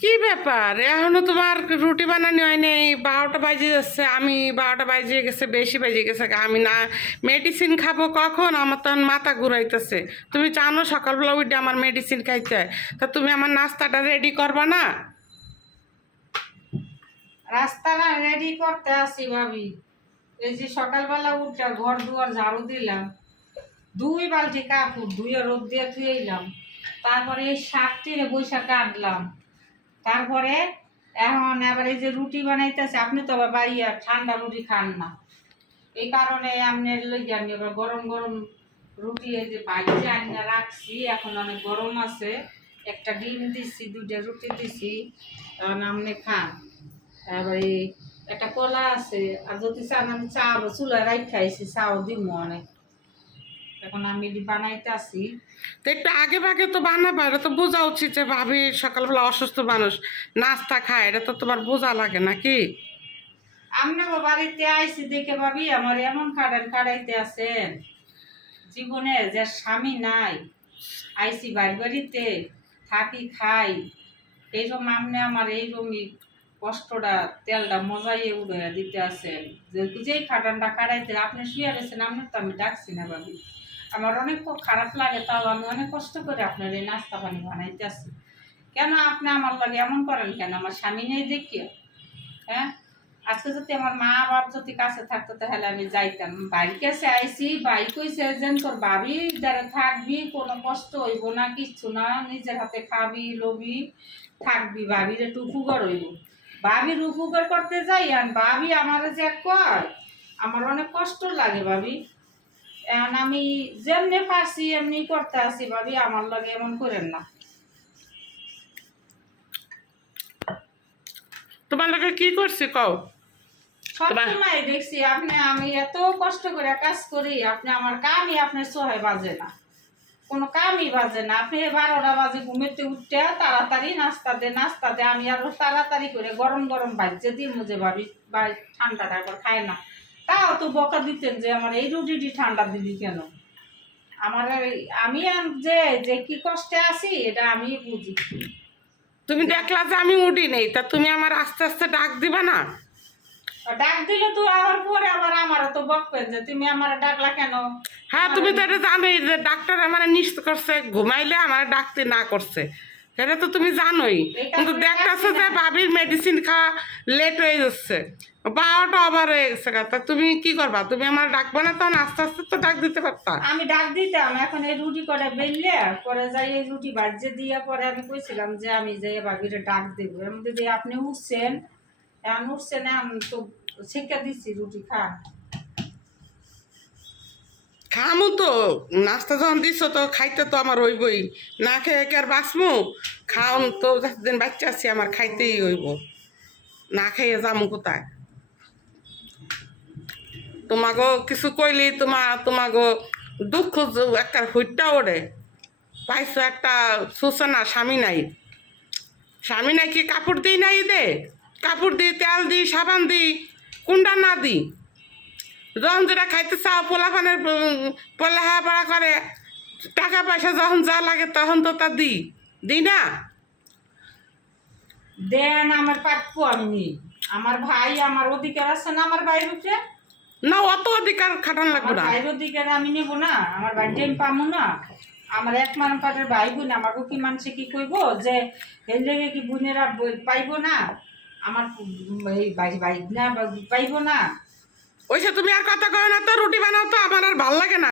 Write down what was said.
কি ব্যাপার? এখনও তোমার রুটি বানানি হয় নাই বারোটা বাজে যাচ্ছে, আমি বারোটা বাজে গেছে, বেশি বাজে গেছে, আমি না মেডিসিন খাব কখন? আমার তখন মাথা ঘুরাইতেছে। তুমি জানো সকালবেলা উঠে আমার মেডিসিন খাইতে হয়। তা তুমি আমার নাস্তাটা রেডি করবা না? রাস্তাটা রেডি করতে আসি ভাবি। এই যে সকালবেলা উঠে ঘর দুয়ার ঝাড়ু দিলাম, দুই বালতি কাপড় ধুয়ে রোদ দিয়ে ধুয়েলাম তারপরে এই শাকটি বৈশাখ কাটলাম। তারপরে এখন এবার এই যে রুটি বানাইতেছে, আপনি তো আবার বাড়ি আর ঠান্ডা রুটি খান না। এই কারণে আপনি লইয়া আমি এবার গরম গরম রুটি এই যে বাইরে আনিয়ে রাখছি, এখন অনেক গরম আছে। একটা ডিম দিছি, দুইটা রুটি দিছি, এখন আপনি খান। তারপরে একটা কলা আছে, আর যদি চান আমি চা চুলায় রাখ খাইছি চাও দিব অনেক। এখন আমি এটি বানাইতে আসি তো একটু আগে ভাগে তো বানাবা এটা তো বোঝা উচিত যে ভাবি সকালবেলা অসুস্থ মানুষ নাস্তা খায় এটা তো তোমার বোঝা লাগে নাকি? আপনাকে বাড়িতে আইসি দেখে ভাবি আমার এমন কাটান কাটাইতে আছেন। জীবনে যে স্বামী নাই আইসি বাড়ি বাড়িতে থাকি খাই। এইরকম আপনি আমার এইরকমই কষ্টটা তেলটা মজাইয়ে উড়ে দিতে আছেন। যে যেই খাটানটা কাটাইতে আপনি শুয়ে রয়েছেন আপনার তো আমি ডাকছি না ভাবি। আমার অনেক খারাপ লাগে, তাও আমি অনেক কষ্ট করে আপনার এই নাস্তা পানি বানাইতে আসি। কেন আপনি আমার লাগে এমন করেন কেন? আমার স্বামী নেই দেখিয়ে হ্যাঁ? আজকে যদি আমার মা বাপ যদি কাছে থাকতো, তাহলে আমি যাইতাম। বাড়ির কাছে আইসি বাড়ি কইছে, যেন তোর বাড়ি দ্বারা থাকবি, কোনো কষ্ট হইব না, কিচ্ছু না, নিজের হাতে খাবি, লবি, থাকবি ভাবির একটু উপকার হইব। ভাবির উপকার করতে যাই, আর বাবি আমার যে কয়, আমার অনেক কষ্ট লাগে ভাবি। এখন আমি যেমনি পারছি এমনি করতে আসি ভাবি আমার লাগে এমন করেন না। তোমার লোকে কি করছি কও? সবসময় দেখছি আপনি আমি এত কষ্ট করে কাজ করি আপনি আমার কামই আপনার সহায় বাজে না। কোনো কামই বাজে না। আপনি বারোটা বাজে ঘুমেতে উঠতে তাড়াতাড়ি নাস্তা দে নাস্তা দে আমি আরও তাড়াতাড়ি করে গরম গরম বাজছে দিই মুজে ভাবি বা ঠান্ডাটা খায় না। তাও তো বকা দিতেন যে আমার এই রুটিটি ঠান্ডা দিবি কেন? আমার আম- যে যে কি কষ্টে আছি এটা আমি বুঝি। তুমি দেখলা যে আমি উঠি নেই তা তুমি আমার আস্তে আস্তে ডাক দিবা না? ডাক দিলে তো আবার পরে আবার আমারও তো বকবেন যে তুমি আমার ডাকলা কেন? হ্যাঁ তুমি তো এটা জানোই যে ডাক্তার আমার নিশ্চিত করছে ঘুমাইলে আমার ডাকতে না করছে। সেটা তো তুমি জানোই। কিন্তু দেখতেছো যে। ভাবির মেডিসিন খাওয়া লেট হয়ে যাচ্ছে। বারোটা আবার হয়ে গেছে। তা তুমি কি করবা? তুমি আমার ডাকবে না তখন আস্তে আস্তে তো ডাক দিতে পারতা। আমি ডাক দিতাম এখন এই রুটি করে বেললে পরে যাই এই রুটি বাজে দিয়ে পরে আমি কইছিলাম যে আমি যে বাবিরে ডাক দেবো। এর মধ্যে দিয়ে আপনি উঠছেন এখন উঠছেন আমি তো শিক্ষা দিচ্ছি রুটি খা খামু তো নাস্তা যখন দিচ্ছ তো খাইতে তো আমার হইবই। না খেয়ে কি আর বাঁচমু? খাওন তো দিন বাচ্চা আছি, আমার খাইতেই হইব। না খেয়ে যামু কোথায়? তোমাগো কিছু কইলি, তোমা, তোমাগো দুঃখ একটা হইটা ওড়ে। পাইছো একটা সূচনা, স্বামী নাই। স্বামী নাই কি কাপড় দিই নাই দে কাপড় দিই, তেল দিই, সাবান দিই কোনটা না দিই? যখন যেটা খাইতে চাও, পোলা পোলাপানের পড়ালেখা পড়া করে, টাকা পয়সা যখন যা লাগে তখন তো তা দিই। দিই না? দেন আমার পাপ্পু আমি নিই। আমার ভাই আমার অধিকার আছে না আমার ভাইয়ের উপরে? না অত অধিকার খাটান লাগবে না। ভাইয়ের অধিকার আমি নেব না আমার বাড়িতে আমি পাবো না। আমার এক মান পাটের ভাই বোন আমাকে কি মানুষে কি কইব? যে এই লেগে কি বোনেরা পাইবো না? আমার এই ভাই ভাই না পাইবো না। ওইসে তুমি আর কথা কয় না তো রুটি বানাও তো আমার আর ভালো লাগে না।